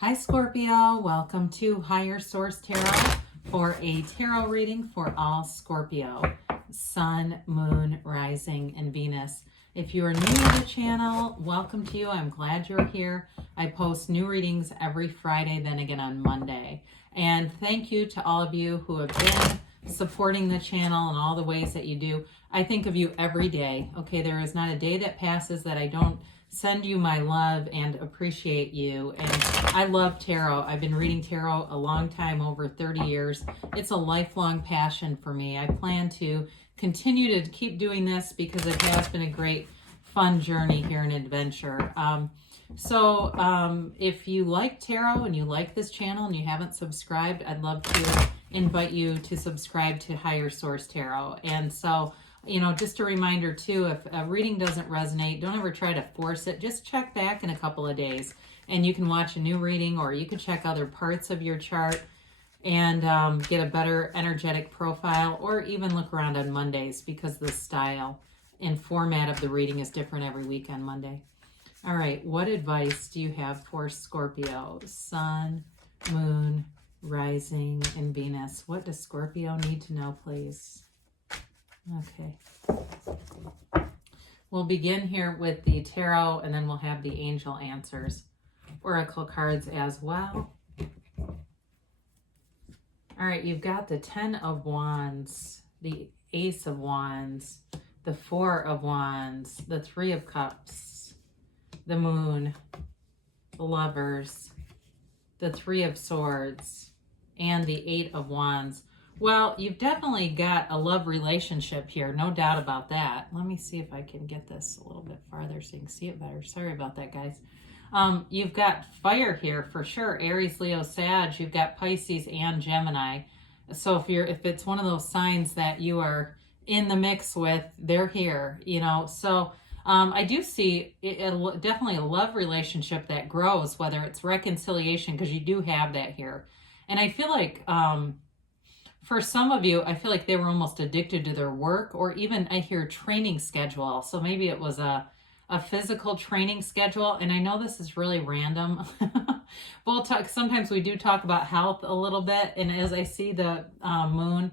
Hi Scorpio, welcome to Higher Source Tarot for a tarot reading for all Scorpio, Sun, Moon, Rising, and Venus. If you are new to the channel, welcome to you. I'm glad you're here. I post new readings every Friday, then again on Monday. And thank you to all of you who have been supporting the channel and all the ways that you do. I think of you every day. Okay, there is not a day that passes that I don't send you my love and appreciate you. And I love tarot. I've been reading tarot a long time, over 30 years. It's a lifelong passion for me. I plan to continue to keep doing this because it has been a great fun journey here and adventure. If you like tarot and you like this channel and you haven't subscribed, I'd love to invite you to subscribe to Higher Source Tarot. And so, you know, just a reminder too, if a reading doesn't resonate, don't ever try to force it. Just check back in a couple of days and you can watch a new reading, or you can check other parts of your chart and get a better energetic profile, or even look around on Mondays because the style and format of the reading is different every week on Monday. All right, what advice do you have for Scorpio, Sun, Moon, Rising, and Venus? What does Scorpio need to know, please? Okay. We'll begin here with the tarot, and then we'll have the angel answers, oracle cards as well. All right, you've got the 10 of Wands, the Ace of Wands, the 4 of Wands, the 3 of Cups, the Moon, the Lovers, the 3 of Swords, and the 8 of Wands. Well, you've definitely got a love relationship here, no doubt about that. Let me see if I can get this a little bit farther so you can see it better. Sorry about that, guys. You've got fire here for sure. Aries, Leo, Sag. You've got Pisces and Gemini. So if it's one of those signs that you are in the mix with, they're here, you know. So I do see definitely a love relationship that grows, whether it's reconciliation, because you do have that here. And I feel like for some of you, I feel like they were almost addicted to their work, or even I hear training schedule. So maybe it was a physical training schedule. And I know this is really random. We'll talk, sometimes we do talk about health a little bit. And as I see the moon,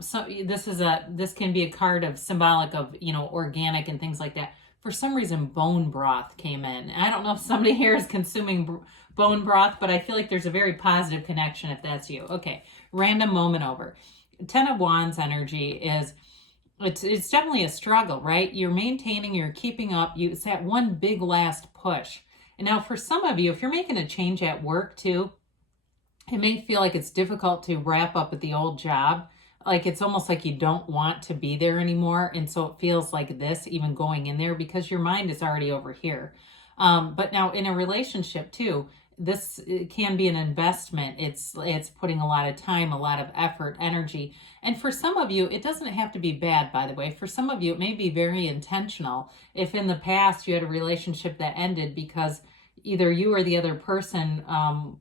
so this can be a card of symbolic of, you know, organic and things like that. For some reason, bone broth came in. I don't know if somebody here is consuming bone broth, but I feel like there's a very positive connection if that's you. Okay, random moment over. 10 of Wands energy is, it's definitely a struggle, right? You're maintaining, you're keeping up. It's that one big last push. And now for some of you, if you're making a change at work too, it may feel like it's difficult to wrap up at the old job. Like it's almost like you don't want to be there anymore. And so it feels like this, even going in there, because your mind is already over here. But now in a relationship too, this can be an investment. It's putting a lot of time, a lot of effort, energy. And for some of you, it doesn't have to be bad, by the way. For some of you, it may be very intentional. If in the past you had a relationship that ended because either you or the other person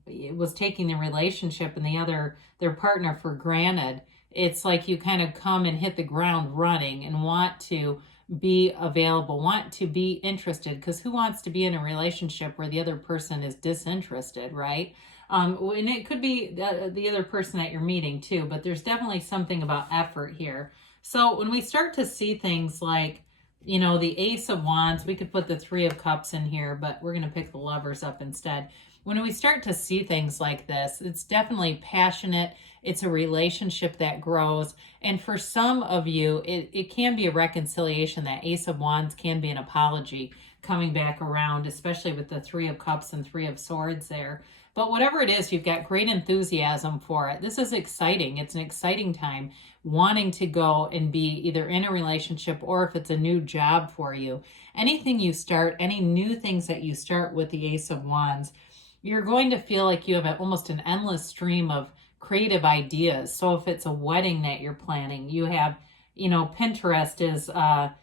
was taking the relationship and their partner for granted, it's like you kind of come and hit the ground running and want to be available, want to be interested, because who wants to be in a relationship where the other person is disinterested, right? And it could be the other person that you're meeting too, but there's definitely something about effort here. So when we start to see things like, you know, the Ace of Wands, we could put the 3 of Cups in here, but we're going to pick the Lovers up instead. When we start to see things like this, it's definitely passionate. It's a relationship that grows. And for some of you, it can be a reconciliation. That Ace of Wands can be an apology coming back around, especially with the 3 of Cups and 3 of Swords there. But whatever it is, you've got great enthusiasm for it. This is exciting. It's an exciting time, wanting to go and be either in a relationship, or if it's a new job for you. Anything you start, any new things that you start with the Ace of Wands, you're going to feel like you have almost an endless stream of creative ideas. So if it's a wedding that you're planning, you have, you know, Pinterest is a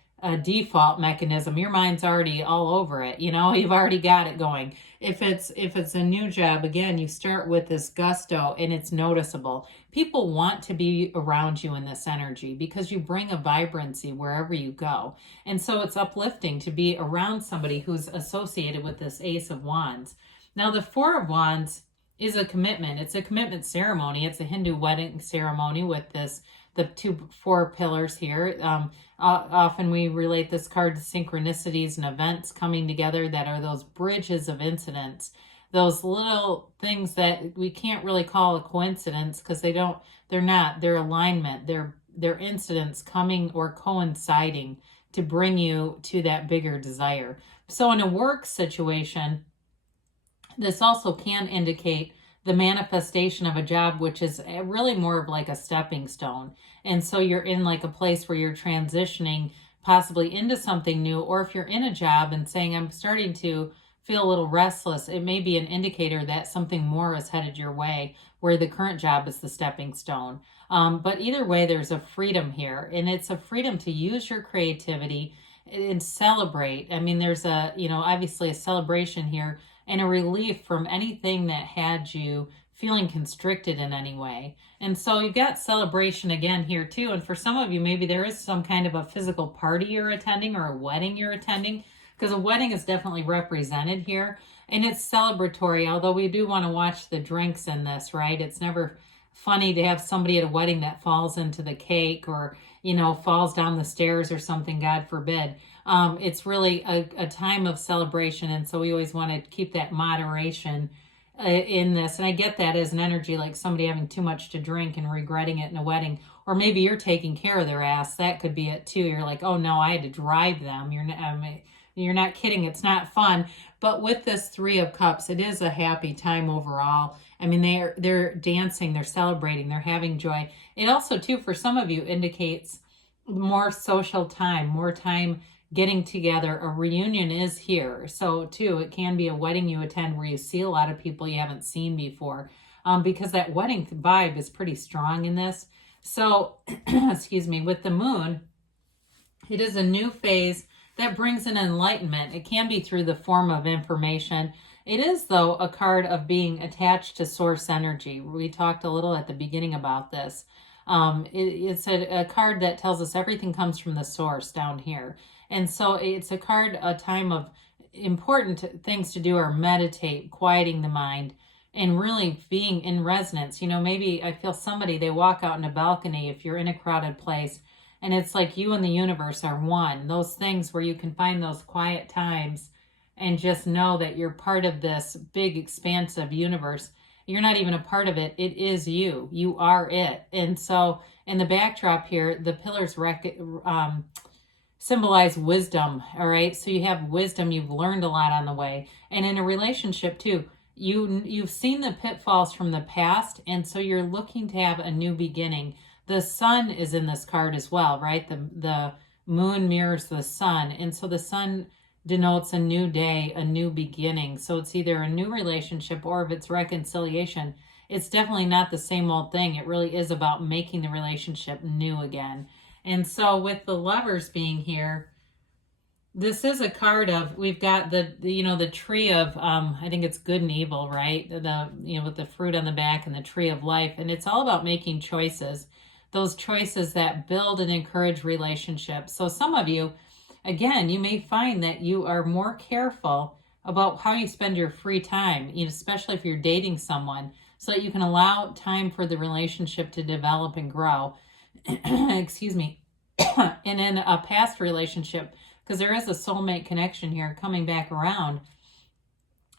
default mechanism. Your mind's already all over it. You know, you've already got it going. If it's a new job, again, you start with this gusto and it's noticeable. People want to be around you in this energy because you bring a vibrancy wherever you go. And so it's uplifting to be around somebody who's associated with this Ace of Wands. Now, the Four of Wands is a commitment. It's a commitment ceremony. It's a Hindu wedding ceremony with the four pillars here. Often we relate this card to synchronicities and events coming together that are those bridges of incidents. Those little things that we can't really call a coincidence because they're not. They're alignment. They're incidents coming or coinciding to bring you to that bigger desire. So in a work situation, this also can indicate the manifestation of a job, which is really more of like a stepping stone. And so you're in like a place where you're transitioning possibly into something new, or if you're in a job and saying, I'm starting to feel a little restless, it may be an indicator that something more is headed your way, where the current job is the stepping stone. But either way, there's a freedom here, and it's a freedom to use your creativity and celebrate. I mean, there's obviously a celebration here and a relief from anything that had you feeling constricted in any way. And so you've got celebration again here too. And for some of you, maybe there is some kind of a physical party you're attending or a wedding you're attending, because a wedding is definitely represented here, and it's celebratory, although we do want to watch the drinks in this, right? It's never funny to have somebody at a wedding that falls into the cake or, falls down the stairs or something, God forbid. It's really a time of celebration, and so we always want to keep that moderation in this. And I get that as an energy, like somebody having too much to drink and regretting it in a wedding, or maybe you're taking care of their ass. That could be it too. You're like, oh no, I had to drive them. You're not kidding. It's not fun. But with this Three of Cups, it is a happy time overall. I mean, they're dancing, they're celebrating, they're having joy. It also, too, for some of you, indicates more social time, more time getting together. A reunion is here. So, too, it can be a wedding you attend where you see a lot of people you haven't seen before, because that wedding vibe is pretty strong in this. So, excuse me, with the moon, it is a new phase that brings an enlightenment. It can be through the form of information. It is, though, a card of being attached to source energy. We talked a little at the beginning about this. It's a card that tells us everything comes from the source down here. And so it's a time of important things to do are meditate, quieting the mind, and really being in resonance. Maybe I feel somebody, they walk out in a balcony if you're in a crowded place, and it's like you and the universe are one. Those things where you can find those quiet times and just know that you're part of this big, expansive universe. You're not even a part of it. It is you. You are it. And so in the backdrop here, the pillars symbolize wisdom, all right? So you have wisdom. You've learned a lot on the way. And in a relationship, too, you've seen the pitfalls from the past, and so you're looking to have a new beginning. The sun is in this card as well, right? The moon mirrors the sun. And so the sun denotes a new day, a new beginning. So it's either a new relationship, or if it's reconciliation, it's definitely not the same old thing. It really is about making the relationship new again. And so with the Lovers being here, this is a card of, we've got the tree of, I think it's good and evil, right? With the fruit on the back and the tree of life. And it's all about making choices. Those choices that build and encourage relationships. So some of you, again, you may find that you are more careful about how you spend your free time, especially if you're dating someone, so that you can allow time for the relationship to develop and grow. Excuse me. And in a past relationship, because there is a soulmate connection here coming back around,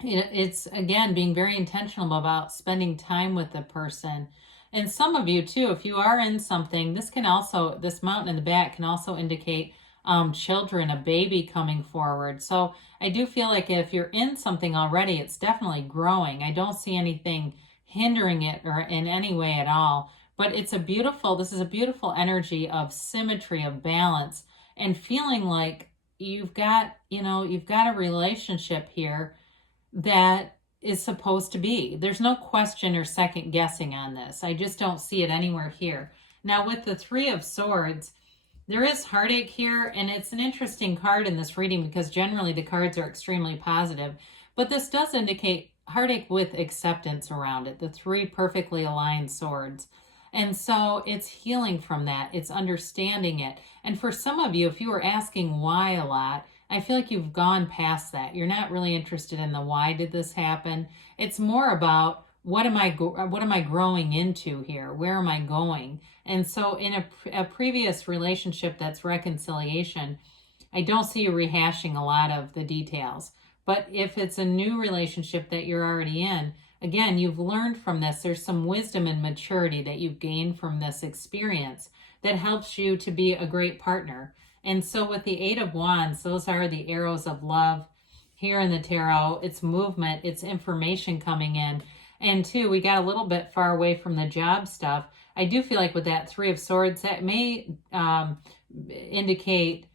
it's, again, being very intentional about spending time with the person. And some of you, too, if you are in something, this mountain in the back can also indicate children, a baby coming forward. So I do feel like if you're in something already, it's definitely growing. I don't see anything hindering it or in any way at all. But this is a beautiful energy of symmetry, of balance, and feeling like you've got a relationship here that is supposed to be. There's no question or second guessing on this. I just don't see it anywhere here. Now with the Three of Swords, there is heartache here, and it's an interesting card in this reading because generally the cards are extremely positive, but this does indicate heartache with acceptance around it, the three perfectly aligned swords. And so it's healing from that. It's understanding it. And for some of you, if you were asking why a lot, I feel like you've gone past that. You're not really interested in the why did this happen. It's more about what am I growing into here? Where am I going? And so in a previous relationship that's reconciliation, I don't see you rehashing a lot of the details. But if it's a new relationship that you're already in, again, you've learned from this. There's some wisdom and maturity that you've gained from this experience that helps you to be a great partner. And so with the Eight of Wands, those are the arrows of love here in the tarot. It's movement, it's information coming in. And two, we got a little bit far away from the job stuff. I do feel like with that Three of Swords, that may indicate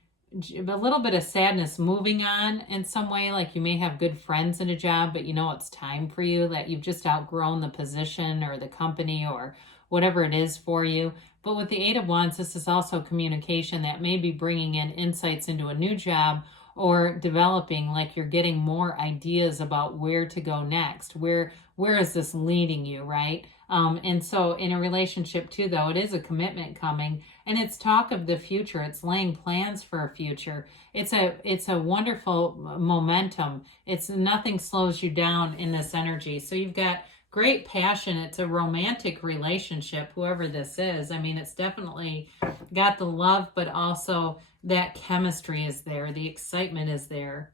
a little bit of sadness moving on in some way. Like you may have good friends in a job, but you know it's time for you, that you've just outgrown the position or the company or whatever it is for you. But with the Eight of Wands, this is also communication that may be bringing in insights into a new job or developing, like you're getting more ideas about where to go next. Where is this leading you, right? And so in a relationship too, though, it is a commitment coming, and it's talk of the future. It's laying plans for a future. It's a wonderful momentum. It's nothing slows you down in this energy. So you've got great passion. It's a romantic relationship, whoever this is. I mean, it's definitely got the love, but also that chemistry is there. The excitement is there.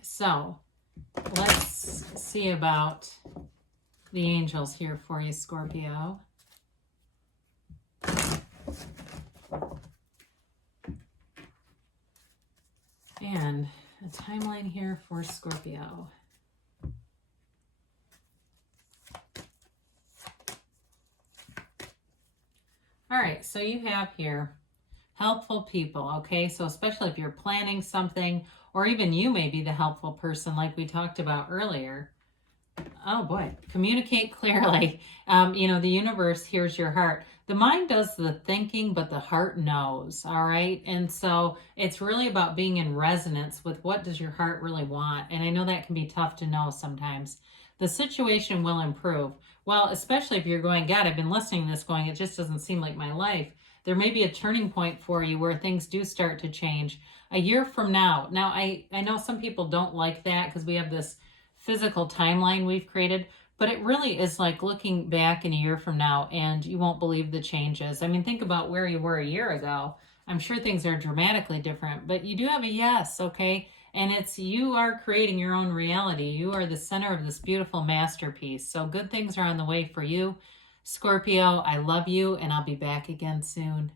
So let's see about the angels here for you, Scorpio. And a timeline here for Scorpio. All right, so you have here helpful people, okay? So especially if you're planning something, or even you may be the helpful person like we talked about earlier. Oh boy, communicate clearly. The universe hears your heart. The mind does the thinking, but the heart knows, all right? And so it's really about being in resonance with what does your heart really want. And I know that can be tough to know sometimes. The situation will improve. Well, especially if you're going, God, I've been listening to this going, it just doesn't seem like my life. There may be a turning point for you where things do start to change a year from now. Now, I know some people don't like that because we have this physical timeline we've created, but it really is like looking back in a year from now and you won't believe the changes. I mean, think about where you were a year ago. I'm sure things are dramatically different, but you do have a yes, okay? And it's you are creating your own reality. You are the center of this beautiful masterpiece. So good things are on the way for you. Scorpio, I love you, and I'll be back again soon.